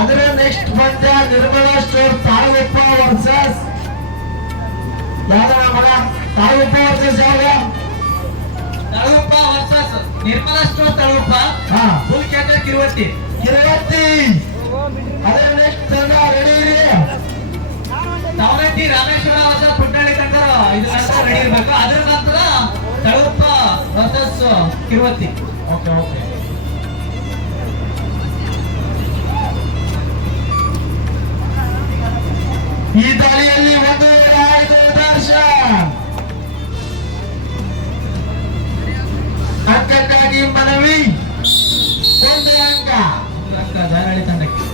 ಅದರ ನೆಕ್ಸ್ಟ್ ಪಂದ್ಯ Nirmala store Talaguppa versus ಯಾವ್ದ ಮಗ ತಾಳಗುಪ್ಪ ವರ್ಸಸ್ ಯಾವ್ದ ತಳಗುಪ್ಪ ವರ್ಸಸ್ ನಿರ್ಮಲಾ ಸ್ಟೋರ್ ತಳಗುಪ್ಪ ಫುಲ್ ಕೇಂದ್ರ ಕಿರುವತ್ತಿ ಅದರ ನೆಕ್ಸ್ಟ್ ಪಂದ್ಯ ರೆಡಿ ಇರಿ ತಾವನಟ್ಟಿ ರಾಮೇಶ್ವರ ಅವರ ಪುಟ್ಟಳ್ಳಿ ತಂಡರ ಇದು ನಂತರ ರೆಡಿ ಇರಬೇಕು. ಅದರ ನಂತರ ತಳಗುಪ್ಪ ವರ್ಸಸ್ ಕಿರುವತ್ತಿ. ಓಕೆ ಓಕೆ ಈ ದಾಳಿಯಲ್ಲಿ 1-5 ದರ್ಶನ್ ಅಂಕಕ್ಕಾಗಿ ಮನವಿ ಒಂದೇ ಅಂಕ ಧಾರಾಳಿ ತಂಡಕ್ಕೆ.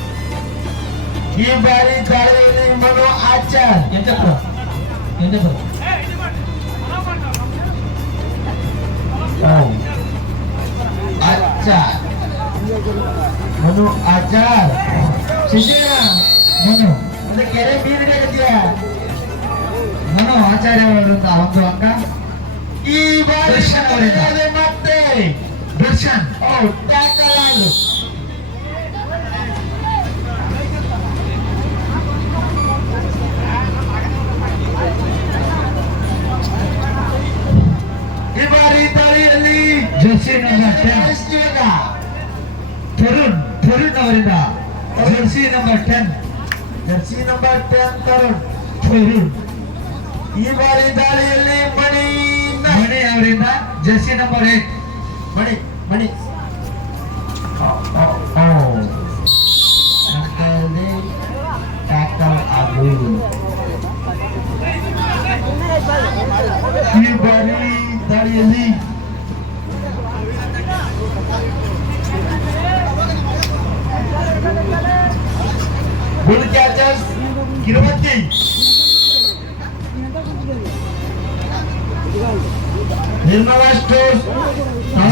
ಈ ಬಾರಿ ದಾಳಿಯಲ್ಲಿ ಮನು ಆಚಾರ್ ಎಂಜಪುರ ಆಚಾರ್ ಮನು ಆಚಾರ್ ಶಿಶಿರ ಮನು ಒಂದು ಕೆರೆ ಮೀನಿಗೆ ಮನು ಆಚಾರ್ಯ ಅವರಿಂದ ಒಂದು ಅಂಕ. ಈ ಬಾರಿ ದರ್ಶನ್ ಅವರಿಂದ. ಮತ್ತೆ ದರ್ಶನ್ ಟ್ಯಾಕಲ್ ಆದ್ರು ಈ ಬಾರಿ ದಾಳಿಯಲ್ಲಿ ಜರ್ಸಿ ನಂಬರ್ 10 ತರುಣ್ ಅವರಿಂದ jersey number 10 jersey number 10 Tarun. Tarun ಈ ಬಾರಿ ದಾಳಿಯಲ್ಲಿ ಮಣಿ ಮಣಿ ಅವರಿಂದ jersey number 8 Mani Mani tackle ಆದ್ರು. ಈ ಬಾರಿ ದಾಳಿಯಲ್ಲಿ good catchers Kiruvatti. Nirmala stores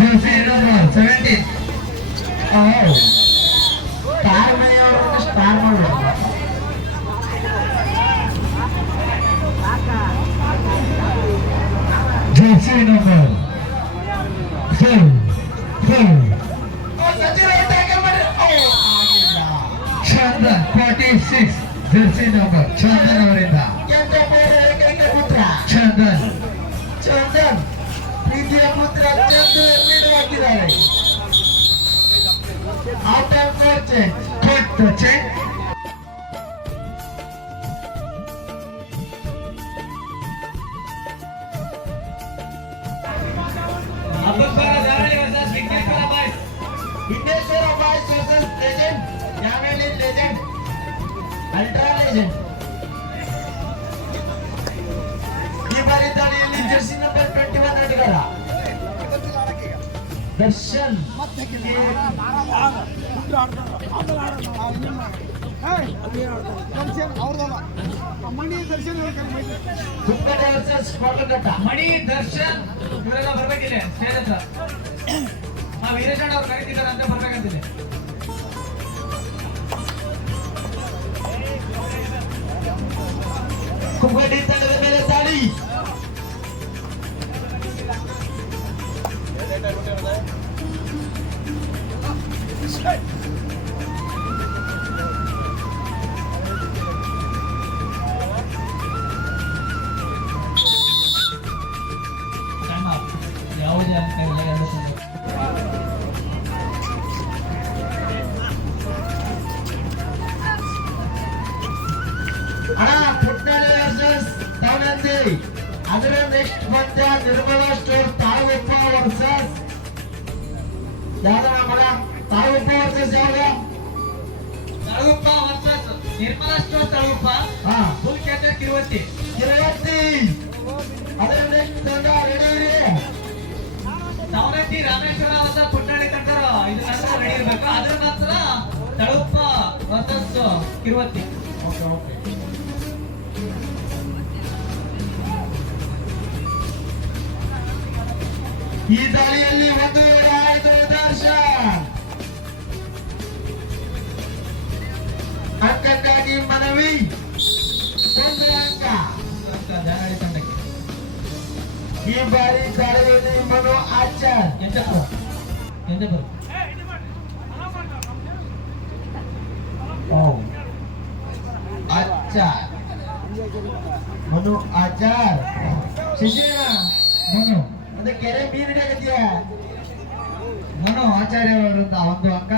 jersey number 17 star ಮೈ ಅವರನ್ನು ಸ್ಟಾರ್ ಮಾಡಬೇಕು. Jersey number 4 Chandan 46 jersey number Chandan ಅವರಿಂದ ಚಂದನ್ ಚಂದನ್ ಪ್ರೀತಿಯ ಪುತ್ರ ಚಂದನ್ ಮೀನು ಹಾಕಿದ್ದಾರೆ. ಔಟ್ ಆಫ್ ಕೋಚ್ ಅಬ್ಬಬ್ಬರ ಧಾರಾಳಿ versus Vighneshwara boys. Vighneshwara boys versus legend ಯಾವೆಲ್ಲಿ legend ultra legend. ಈ ಬಾರಿ ದಾಳಿಯಲ್ಲಿ ಜರ್ಸಿ ನಂಬರ್ 21 ಆಟಗಾರ ದರ್ಶನ್ ಕುಕ್ಕಡೆ ವರ್ಸಸ್ ಕೋಟಘಟ್ಟ. ಮಣಿ ದರ್ಶನ್ ಇವರೆಲ್ಲ ಬರ್ಬೇಕಿದೆ ಸ್ಟೇಜ್ ಹತ್ರ. ವೀರೇಶಣ್ಣ ಅವ್ರು ಕರೀತಿದ್ದಾರೆ ಅಂತ ಬರ್ಬೇಕಂತಿದೆ. ಕುಕ್ಕಡಿ ತಂಡದ ಮೇಲೆ ದಾಳಿ. ಯಾವುದೇ ಅಂಕ ಇಲ್ಲ ಎರಡು ತಂಡ. ಅಣ್ಣ ಪುಟ್ನಳ್ಳಿ ವರ್ಸಸ್ ದಾವಣಗೆರೆ. ಅದರ ನೆಕ್ಸ್ಟ್ ಪಂದ್ಯ ನಿರ್ಮಲಾ ಸ್ಟೋರ್ ತಾಳಗುಪ್ಪ ವರ್ಸಸ್ ಯಾವ್ದ ಮಗ ತಾಳಗುಪ್ಪ ವರ್ಸಸ್ ಯಾವ್ದ ತಳಗುಪ್ಪ ವರ್ಸಸ್ ನಿರ್ಮಲಾ ಸ್ಟೋರ್ ತಳಗುಪ್ಪ ಫುಲ್ ಕೇಂದ್ರ ಕಿರುವತ್ತಿ. ಅದರ ನೆಕ್ಸ್ಟ್ ಪಂದ್ಯ ರೆಡಿ ಇರಿ ತಾವನಟ್ಟಿ ರಾಮೇಶ್ವರ ಅವರ ಪುಟ್ಟಳ್ಳಿ ತಂಡರ ಇದು ನಂತರ ರೆಡಿ ಇರಬೇಕು. ಅದರ ನಂತರ ತಳಗುಪ್ಪ ವರ್ಸಸ್ ಕಿರುವತ್ತಿ. ಓಕೆ ಓಕೆ ಈ ದಾಳಿಯಲ್ಲಿ 1-5 ದರ್ಶನ್ ಅಂಕಕ್ಕಾಗಿ ಮನವಿ ಒಂದೇ ಅಂಕ. ಧಾರಾಳಿ ತಂಡಕ್ಕೆ. ಈ ಬಾರಿ ದಾಳಿಯಲ್ಲಿ ಮನು ಆಚಾರ್ ಎಂಜಪುರ ಆಚಾರ್ ಮನು ಆಚಾರ್ ಶಿಶಿರ ಮನು ಒಂದು ಕೆರೆ ಮೀನ್ ಹಿಡಿಯಕತ್ತೀಯ ಮನು ಆಚಾರ್ಯ ಅವರಿಂದ ಒಂದು ಅಂಕ.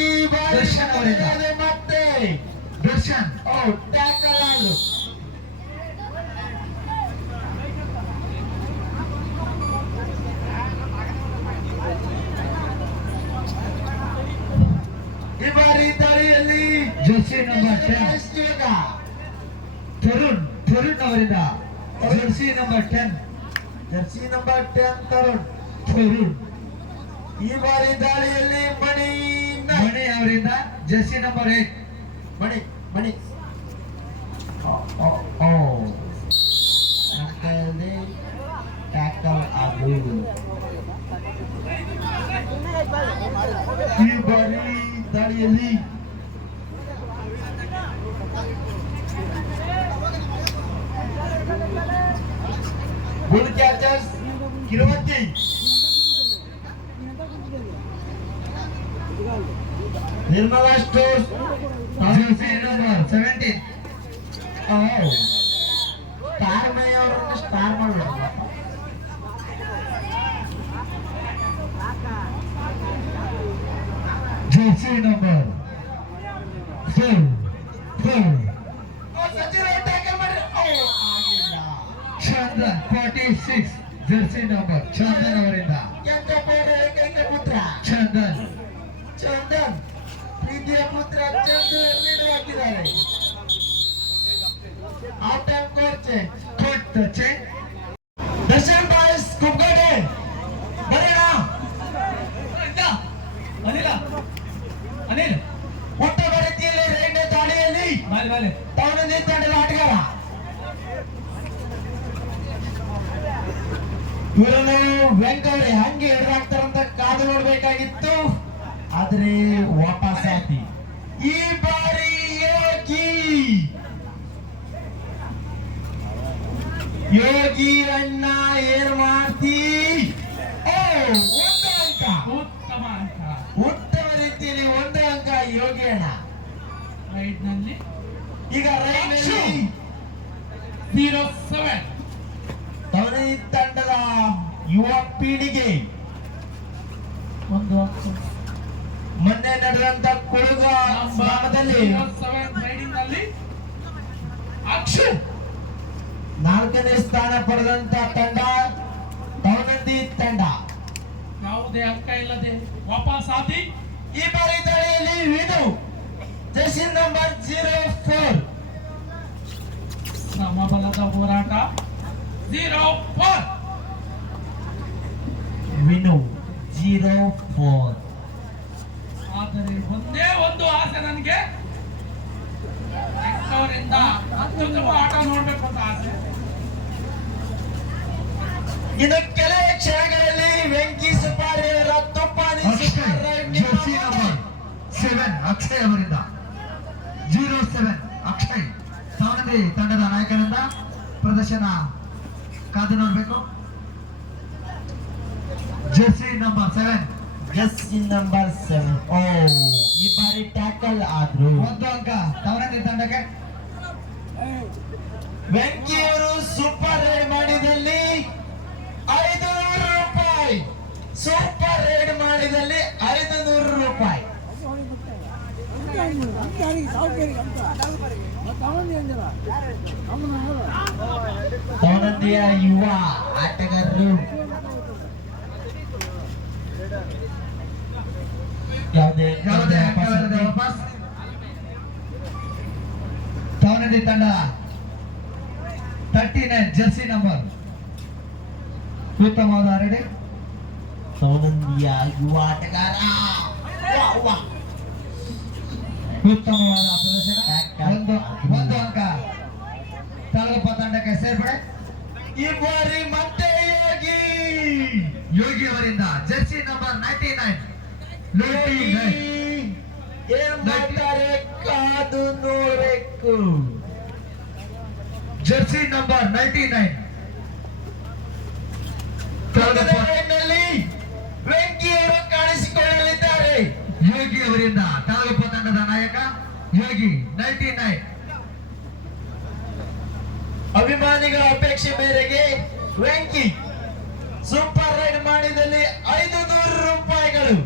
ಈ ಬಾರಿ ದರ್ಶನ್ ಅವರಿಂದ. ಮತ್ತೆ ದರ್ಶನ್ ಟ್ಯಾಕಲ್ ಆದ್ರು ಈ ಬಾರಿ ದಾಳಿಯಲ್ಲಿ ಜರ್ಸಿ ನಂಬರ್ 10 ತರುಣ್ ಅವರಿಂದ jersey number 10 jersey number 10 Tarun. Tarun. ಈ ಬಾರಿ ದಾಳಿಯಲ್ಲಿ ಮಣಿ ಮಣಿ ಅವರಿಂದ ಜರ್ಸಿ ನಂಬರ್ 8 ಮಣಿ ಮಣಿ ಅಂಕಲ್ದೆ ಟ್ಯಾಕಲ್ ಆದ್ರು. ಈ ಬಾರಿ ದಾಳಿಯಲ್ಲಿ good catchers Kiruvatti Nirmala stores jersey number 17 star ಮೈ ಅವರನ್ನ ಸ್ಟಾರ್ ಮಾಡ್ಬಿಡ್ತಾರೆ. ಜರ್ಸಿ ನಂಬರ್ 4 ಸಚಿನ್ ಟ್ಯಾಕಲ್ ಮಾಡಿ ಆಗಿಲ್ಲ. ಚಂದನ್ 46 ಜರ್ಸಿ ನಂಬರ್ ಚಂದನ್ ಅವರಿಂದ ಕೆಂಚಪ್ಪ ಏಕೈಕ ಪುತ್ರ ಚಂದನ್. ಚಂದನ್ ಪ್ರೀತಿಯ ಪುತ್ರ ಚಂದನ್ ಲೀಡ್ ಹಾಕಿದ್ದಾರೆ. ಔಟ್ ಟೈಮ್ ಕೋಚ್ ಕೊಟ್ಟೆ ದರ್ಶನ್ ಬಾಯ್ಸ್ ಕುಬ್ಗಡೆ ಬರೋಣ. ಅನಿಲ ಅನಿಲ್ ಉತ್ತಮ ರೀತಿಯಲ್ಲಿ ರೈಲ್ವೆ ದಾಳಿಯಲ್ಲಿ ಬಾಲೆ ತಾವನೇ ತಂಡದ ಆಟಗಾರ ಇವರನ್ನು ವೆಂಕವ್ರೆ ಹಂಗೆ ಎದುರಾಗ್ತಾರಂತ ಕಾದು ನೋಡ್ಬೇಕಾಗಿತ್ತು. ಆದ್ರೆ ವಾಪಸ್ ಆತಿ. ಈ ಬಾರಿ ಯೋಗಿ ಅಣ್ಣ ಏನ್ ಮಾಡ್ತಿ? ಒಂದು ಅಂಕ. ಉತ್ತಮ ಅಂಕ. ಉತ್ತಮ ರೀತಿಯಲ್ಲಿ ಒಂದು ಅಂಕ ಯೋಗಿ ಅಣ್ಣ. ರೈಟ್ ನಲ್ಲಿ ಈಗ ರೈಲ್ವೆ 07 ಧವನಿ ತಂಡದ ಯುವ ಪೀಳಿಗೆ ಒಂದು ಮೊನ್ನೆ ನಡೆದಂತ ಕುಳುಗ ಗ್ರಾಮದಲ್ಲಿ 07 ರೈಡಿಂಗ್ ನಲ್ಲಿ ಅಕ್ಷು 4ನೇ ಸ್ಥಾನ ಪಡೆದಂತ ತಂಡ ಧವನಂದಿ ತಂಡ. ಯಾವುದೇ ಅಂಕ ಇಲ್ಲದೆ ವಾಪಸ್ ಆದಿ. ಈ ಬಾರಿ ದಾಳಿಯಲ್ಲಿ ವಿನು ಜರ್ಸಿ ನಂಬರ್ 04 ಸಮಬಲದ ಹೋರಾಟ 04 ವಿನು 04. ಆದರೆ ಒಂದೇ ಒಂದು ಆಸೆ ನನಗೆ ಅವರಿಂದ ಅತ್ಯುತ್ತಮ ಆಟ ನೋಡ್ಬೇಕು ಅಂತ ಆಸೆ. ಇನ್ನು ಕೆಲವೇ ಕ್ಷಣಗಳಲ್ಲಿ ವೆಂಕಿ ಸುಪಾರಿ ಅವರ ತುಪ್ಪಾನಿ super raid jersey number 7 Akshay ಅವರಿಂದ 07 ಅಕ್ಷಯ್ ಸಾವನದಿ ತಂಡದ ನಾಯಕರಿಂದ ಪ್ರದರ್ಶನ ಕಾದು ನೋಡಬೇಕು. Jersey number 7 jersey number 7. ಈ ಬಾರಿ ಟ್ಯಾಕಲ್ ಆದ್ರು. ಒಂದು ಅಂಕ ಸಾವನದಿ ತಂಡಕ್ಕೆ. ವೆಂಕಿ ಅವರು ಸೂಪರ್ ರೈಡ್ ಮಾಡಿದಲ್ಲಿ 500 ರೂಪಾಯಿ. ಸೂಪರ್ ರೈಡ್ ಮಾಡಿದಲ್ಲಿ 500 ರೂಪಾಯಿ. ಧವನಂದಿಯ ಯುವ ಆಟಗಾರರು ಯಾವುದೇ ವಾಪಸ್ ಸಾವನದಿ ತಂಡ 39 ಜರ್ಸಿ ನಂಬರ್ ಉತ್ತಮವಾದ ರೆಡಿ. ಧವನಂದಿಯ ಯುವ ಆಟಗಾರ ಉತ್ತಮವಾದ ಪ್ರದರ್ಶನ. ಒಂದು ಅಂಕ ತಾಲೂಕು ತಂಡಕ್ಕೆ ಸೇರ್ಪಡೆ. ಈ ಬಾರಿ ಮತ್ತೆ ಯೋಗಿ ಅವರಿಂದ ಜರ್ಸಿ ನಂಬರ್ 99 ಏನ್ ಮಾಡ್ತಾರೆ ಕಾದು ನೋಡ್ಬೇಕು. ಜರ್ಸಿ ನಂಬರ್ 99 ನಲ್ಲಿ ವೆಂಕಿ ಅವರು ಕಾಣಿಸಿಕೊಳ್ಳಲಿದ್ದಾರೆ. ಯೋಗಿ ಅವರಿಂದ ತಾಲೂಕು ತಂಡದ ನಾಯಕ ಯೋಗಿ 99 ಅಭಿಮಾನಿಗಳ ಅಪೇಕ್ಷೆ ಮೇರೆಗೆ ವೆಂಕಿ ಸೂಪರ್ ರೈಡ್ ಮಾಡಿದಲ್ಲಿ 500 ರೂಪಾಯಿಗಳು.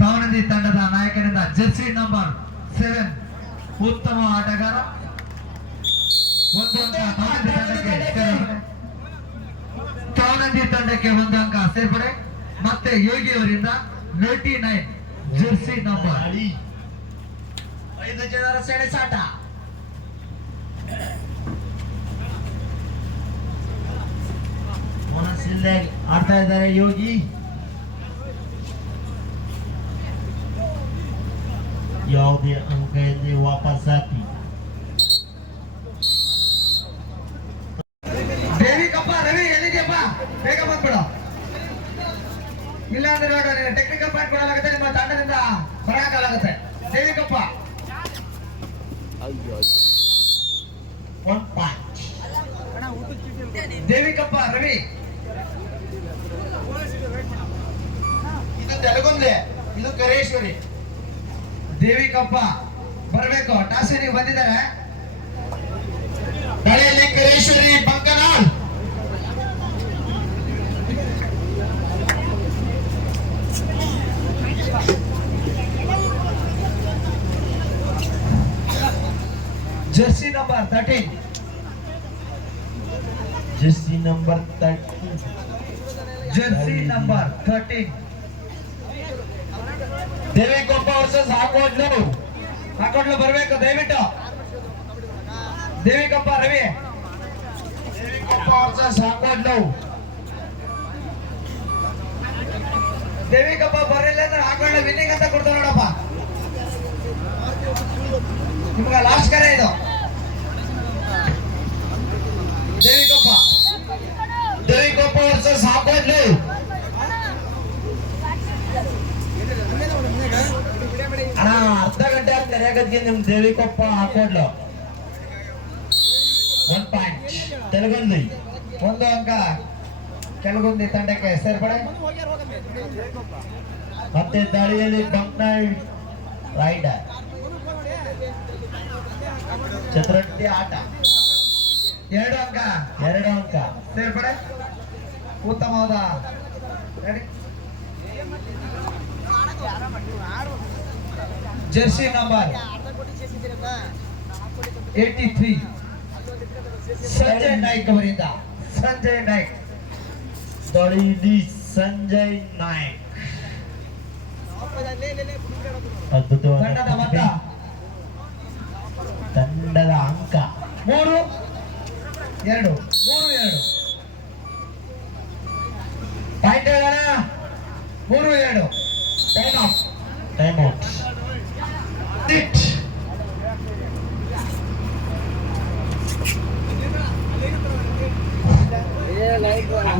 ತಾವನದಿ ತಂಡದ ನಾಯಕನಿಂದ ಜೆರ್ಸಿ ನಂಬರ್ 7 ಉತ್ತಮ ಆಟಗಾರ. ಒಂದು ಅಂಕ ತಾವನದಿ ತಂಡಕ್ಕೆ 1 ಅಂಕ ಸೇರ್ಪಡೆ. ಮತ್ತೆ ಯೋಗಿ ಅವರಿಂದ 99 ಜೆರ್ಸಿ ನಂಬರ್. 5 ಜನರ ಸೆಣಸಾಟ. ಮನಸ್ಸಿಲ್ಲದೆ ಆಡ್ತಾ ಇದ್ದಾರೆ ಯೋಗಿ. ಯಾವುದೇ ಅಂಕ ಇಲ್ಲಿ ವಾಪಸ್ ಹಾಕಿ. ದೇವಿಕಪ್ಪ ರವಿ ಎಲ್ಲಿದೆಯಪ್ಪ, ಬೇಗ ಬಂದ್ಬಿಡ. ಇಲ್ಲ ಅಂದ್ರೆ ಇವಾಗ ಟೆಕ್ನಿಕಲ್ ಪಾಯಿಂಟ್ ಕೊಡಲಾಗುತ್ತೆ, ನಿಮ್ಮ ತಂಡದಿಂದ ಹೊರಹಾಕಲಾಗುತ್ತೆ. ದೇವಿಕಪ್ಪ 1 ಪಾಯಿಂಟ್. ದೇವಿಕಪ್ಪ ರವಿ. ಇದು ತೆಲುಗುಂದೆ, ಇದು ಕರೇಶ್ವರಿ. ದೇವಿಕಪ್ಪ ಬರಬೇಕು, ಟಾಸಿನಿಗೆ ಬಂದಿದ್ದಾರೆ. ತಲೆಯಲ್ಲಿ Kareshwari Bankanal. Jersey number 13. Jersey number 13. Jersey number 13. Devikoppa versus ಹಾಕೋಡ್ಲು. ಹಾಕೊಂಡ್ಲು ಬರಬೇಕು ದಯವಿಟ್ಟು. ದೇವಿಕಪ್ಪ ರವಿ. ದೇವಿಕೊಪ್ಪ ವರ್ಸಸ್ ಹಾಕೋಡ್ಲು. ದೇವಿಕಪ್ಪ ಬರಲಿಲ್ಲ ಅಂದ್ರೆ ಹಾಕೊಂಡ್ಲು ವಿನ್ನಿಂಗ್ ಅಂತ ಕೊಡ್ತಾವ ನೋಡಪ್ಪ. ನಿಮ್ಗ ಲಾಸ್ಟ್ ಕರೆ ಇದು. ದೇವಿಕಪ್ಪ ದೇವಿಕೊಪ್ಪ ವರ್ಸಸ್ ಹಾಕೋಡ್ಲು. ಅಣ್ಣ ಅರ್ಧ ಗಂಟೆ ಆಗ್ತಾರೆ ಯಾಕಂದ್ರೆ ನಿಮ್ ದೇವಿಕೊಪ್ಪ ಹಾಕೋಡ್ಲು. 1 ಪಾಯಿಂಟ್ ತೆಲುಗುಂದಿ. 1 ಅಂಕ ಕೆಲಗುಂದಿ ತಂಡಕ್ಕೆ ಸೇರ್ಪಡೆ. ಮತ್ತೆ ದಾಳಿಯಲ್ಲಿ ಬಂಕ್ನಾಳ್ ರೈಡರ್. ಚತುರಂಟಿ ಆಟ. 2 ಅಂಕ 2 ಅಂಕ ಸೇರ್ಪಡೆ. ಉತ್ತಮವಾದ ಜೆರ್ಸಿ ನಂಬರ್ 83 ಸಂಜಯ್ ನಾಯ್ಕ್ ಅವರಿಂದ. ಸಂಜಯ್ ನಾಯ್ಕ್. ದಾಳಿಯಲ್ಲಿ ಸಂಜಯ್ ನಾಯ್ಕ್. ತಂಡದ ಮೊತ್ತ ತಂಡದ ಅಂಕ 3-2. 3-2 ಪಾಯಿಂಟ್ ಹೇಳೋಣ. 3-2 time out. Time out.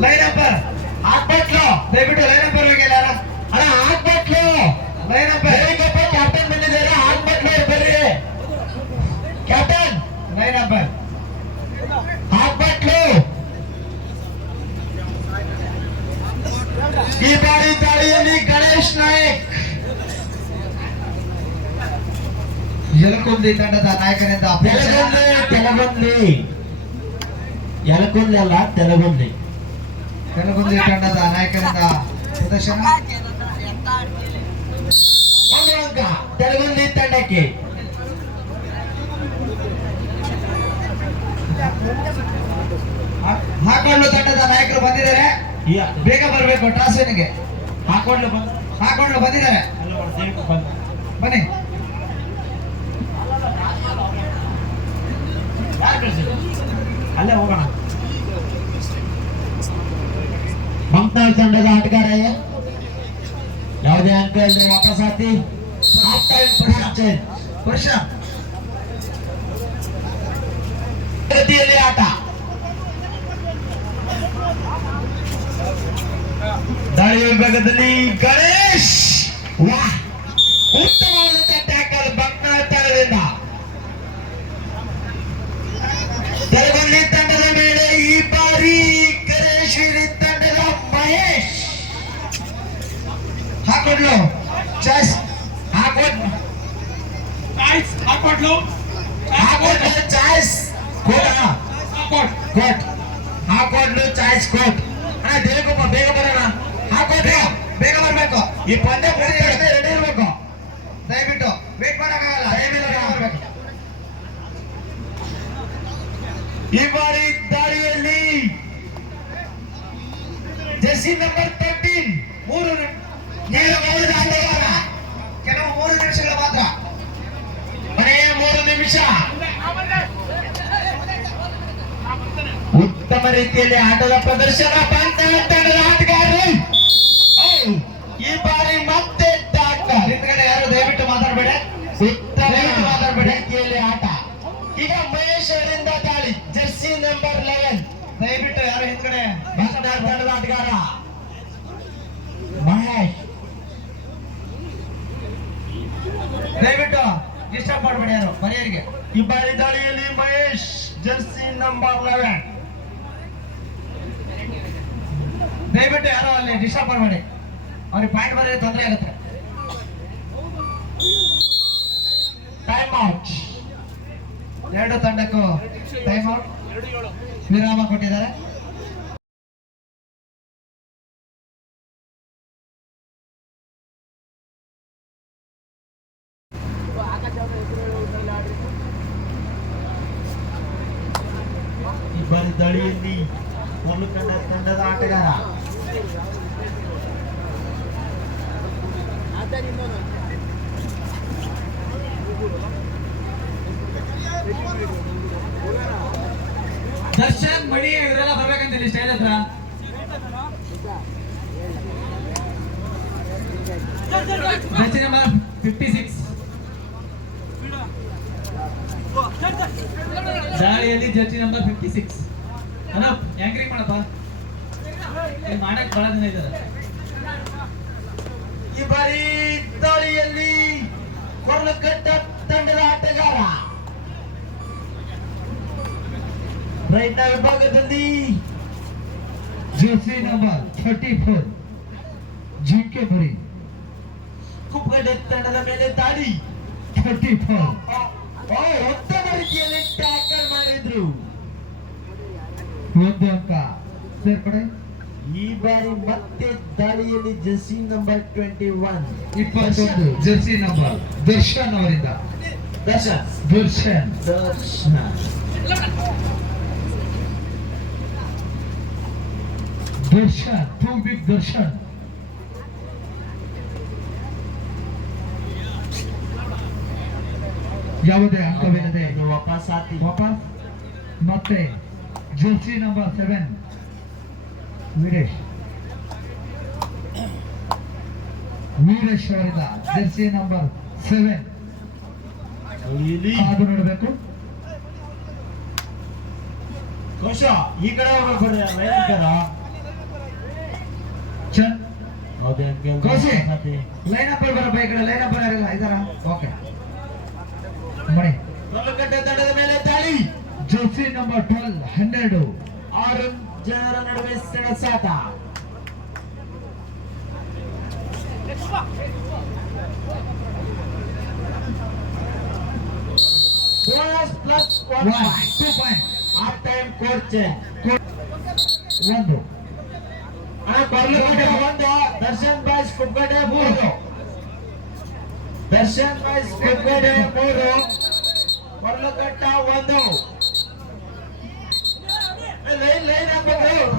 Line number ಹಾಕ್ಬಿಟ್ಲು. ದಯವಿಟ್ಟು ಲೈನ್ ನಂಬರ್ ಹೋಗಿ ಎಲ್ಲಾರ. ಅಣ್ಣ ಹಾಕ್ಬಿಟ್ಲು. ಲೈನ್ ನಂಬರ್ ದೇವಿಕೊಪ್ಪ ಕ್ಯಾಪ್ಟನ್ ಬಂದಿದ್ದಾರೆ. ಹಾಕ್ಬಿಟ್ಲು ಬರ್ರಿ ಕ್ಯಾಪ್ಟನ್. Line number ಹಾಕ್ಬಿಟ್ಲು. ಈ ಬಾರಿ ದಾಳಿಯಲ್ಲಿ ಗಣೇಶ್ ನಾಯಕ್. ಯಲಕುಂದಿ ತಂಡದ ನಾಯಕನಿಂದ ತೆಲಗುಂದಿ. ತೆಲಗುಂದಿ ಯಲಕುಂದಿ ಅಲ್ಲ, ತೆಲಗುಂದಿ. ಯಲಕುಂದಿ ತಂಡದ ನಾಯಕನಿಂದ ಪ್ರದರ್ಶನ. 1 ಅಂಕ ತೆಲಗುಂದಿ ತಂಡಕ್ಕೆ. ಹಾಕೊಂಡು ತಂಡದ ನಾಯಕರು ಬಂದಿದ್ದಾರೆ, ಬೇಗ ಬರಬೇಕು ಟಾಸಿನಿಗೆ. ಹಾಕೊಂಡು ಬಂದು ಹಾಕೊಂಡು ಬಂದಿದ್ದಾರೆ, ಬನ್ನಿ. ಅಲ್ಲೇ ಹೋಗೋಣ. ಬಂಕ್ನಾಳ್ ತಂಡದ ಆಟಗಾರ ಯಾವುದೇ ಅಂಕ ಇಲ್ಲದೆ ವಾಪಸ್ ಹಾಕಿ. ಹಾಫ್ ಟೈಮ್ ಪುರುಷ ಗತಿಯಲ್ಲಿ ಆಟ. ದಾಳಿ ವಿಭಾಗದಲ್ಲಿ ಗಣೇಶ್. ವಾಹ್, ಉತ್ತಮವಾದಂತ ಟ್ಯಾಕಲ್ ಬಂಕ್ನಾಳ್ ತಂಡದಿಂದ. ತೆಲಗುಂದಿ ತಂಡದ ಮೇಲೆ ಈ ಬಾರಿ ಕರೇಶ್ವರಿ ತಂಡದ ಮಹೇಶ್. ಹಾಕೊಂಡ್ಲು ಚಾಯ್ಸ್. ಹಾಕೊಡ್ಲು ಹಾಕೊಡ್ಲು ಚಾಯ್ಸ್ ಕೋಟ್ ಅಣ್ಣ ದೇವಪ್ಪ ಬೇಗ ಬರೋಣ ಹಾಕೊಡ್ಲು ಬೇಗ ಬರ್ಬೇಕು ಈ ಪಂದ್ಯ ರೆಡಿ ಇರ್ಬೇಕು ದಯವಿಟ್ಟು ವೇಟ್ ಮಾಡಕ್ಕಾಗಲ್ಲ ದಯವಿಟ್ಟು ಬರ್ಬೇಕು ಈ ಬಾರಿ ದಾರಿಯಲ್ಲಿ ಜೆರ್ಸಿ ನಂಬರ್ 13 ಕೆಲವು 3 ನಿಮಿಷಗಳ ಮಾತ್ರ ಕೊನೆಯ 3 ನಿಮಿಷ ಉತ್ತಮ ರೀತಿಯಲ್ಲಿ ಆಟದ ಪ್ರದರ್ಶನ ತಂಡದ ಆಟಗಾರರು ಈ ಬಾರಿ ಮತ್ತೆ ಹಿಂದ್ಗಡೆ ಯಾರು ದಯವಿಟ್ಟು ಮಾತಾಡಬೇಡಿ ಉತ್ತಮ ರೀತಿಯಲ್ಲಿ ಆಟ ಈಗ ಮಹೇಶ್ ಅವರಿಂದ ದಾಳಿ ಜೆರ್ಸಿ ನಂಬರ್ 11 ದಯವಿಟ್ಟು ಯಾರು ಹಿಂದ್ಗಡೆ ತಂಡದ ಆಟಗಾರ ಮಹೇಶ್ ದಯವಿಟ್ಟು ಡಿಸ್ಟರ್ಬ್ ಮಾಡಬೇಡಿ ಯಾರು ಮನೆಯವರಿಗೆ ಈ ಬಾರಿ ದಾಳಿಯಲ್ಲಿ ಮಹೇಶ್ ಜೆರ್ಸಿ ನಂಬರ್ 11 ದಯವಿಟ್ಟು ಯಾರು ಅಲ್ಲಿ ಡಿಸ್ಟರ್ಬ್ ಮಾಡಬೇಡಿ ಅವ್ರಿಗೆ ಪಾಯಿಂಟ್ ಬರೆದ್ರೆ ತೊಂದರೆ ಆಗುತ್ತೆ ಟೈಮ್ ಔಟ್ ಎರಡು ತಂಡಕ್ಕೂ ಟೈಮ್ ಔಟ್ ವಿರಾಮ ಕೊಟ್ಟಿದ್ದಾರೆ ಈ ಬಾರಿ ದಾಳಿಯಲ್ಲಿ ಒಂದು ತಂಡದ ಆಟಗಾರ ದರ್ಶನ್ ಮಣಿ ಇವರೆಲ್ಲ ಬರ್ಬೇಕಂತ ಸ್ಟೈಲ್ ಹತ್ರ ಜರ್ಸಿ ನಂಬರ್ 56 ದಾಳಿಯಲ್ಲಿ ಜರ್ಸಿ ನಂಬರ್ 56 ಅಲ್ಲ ಆಂಕರಿಂಗ್ ಮಾಡಪ್ಪ ಮಾಡಕ್ ಬಹಳ ಜನ ಇದ್ದಾರೆ ಈ ಬಾರಿ ದಾಳಿಯಲ್ಲಿ ಕೊರ್ಲಕಟ್ಟ ತಂಡದ ಆಟಗಾರ ರೈತ ವಿಭಾಗದಲ್ಲಿ ಜೆರ್ಸಿ ನಂಬರ್ 34 ಜಿಕೆ ಬರಿ ಕುಪ್ಪಗಡ್ಡೆ ತಂಡದ ಮೇಲೆ ದಾಳಿ 34 ಉತ್ತಮ ರೀತಿಯಲ್ಲಿ ಟ್ಯಾಕಲ್ ಮಾಡಿದ್ರು ಒಂದು ಅಂಕ ಸೇರ್ಪಡೆ ಈ ಬಾರಿ ಮತ್ತೆ ದಾಳಿಯಲ್ಲಿ Jersey number 21 Jersey number Darshan ಅವರಿಂದ ದರ್ಶನ್ ಟೂ ಬಿಗ್ ದರ್ಶನ್ ಯಾವುದೇ ಅಂಕವಿಲ್ಲದೆ ವಾಪಸ್ ಮತ್ತೆ ಜೆರ್ಸಿ ನಂಬರ್ 7 ವೀರೇಶ್ ಅವರಿಂದ ಜೆರ್ಸಿ ನಂಬರ್ 7 ಕಾದು ನೋಡಬೇಕು ಕೋಶ ಈ ಕಡೆ ಹೋಗ್ಬೇಕು ಕೋಸಿ ಲೈನ್ ಅಪ್ ಬರಪ್ಪ ಈ ಕಡೆ ಲೈನ್ ಅಪ್ ಬರಲ್ಲ ಇದಾರ ಓಕೆ ಮಣಿ ಕೊರ್ಲಕಟ್ಟ ತಂಡದ ಮೇಲೆ ದಾಳಿ ಜೆರ್ಸಿ ನಂಬರ್ 12 6 ಜನರ ನಡುವೆ ಸೆಣಸಾಟ bonus plus 1 2 point half time coach ಒಂದು Korlakatta 1 Darshan boys Kuppagadde 3 Darshan boys Kuppagadde 3 Korlakatta 1 line ಹಾಕ್ಬೇಕು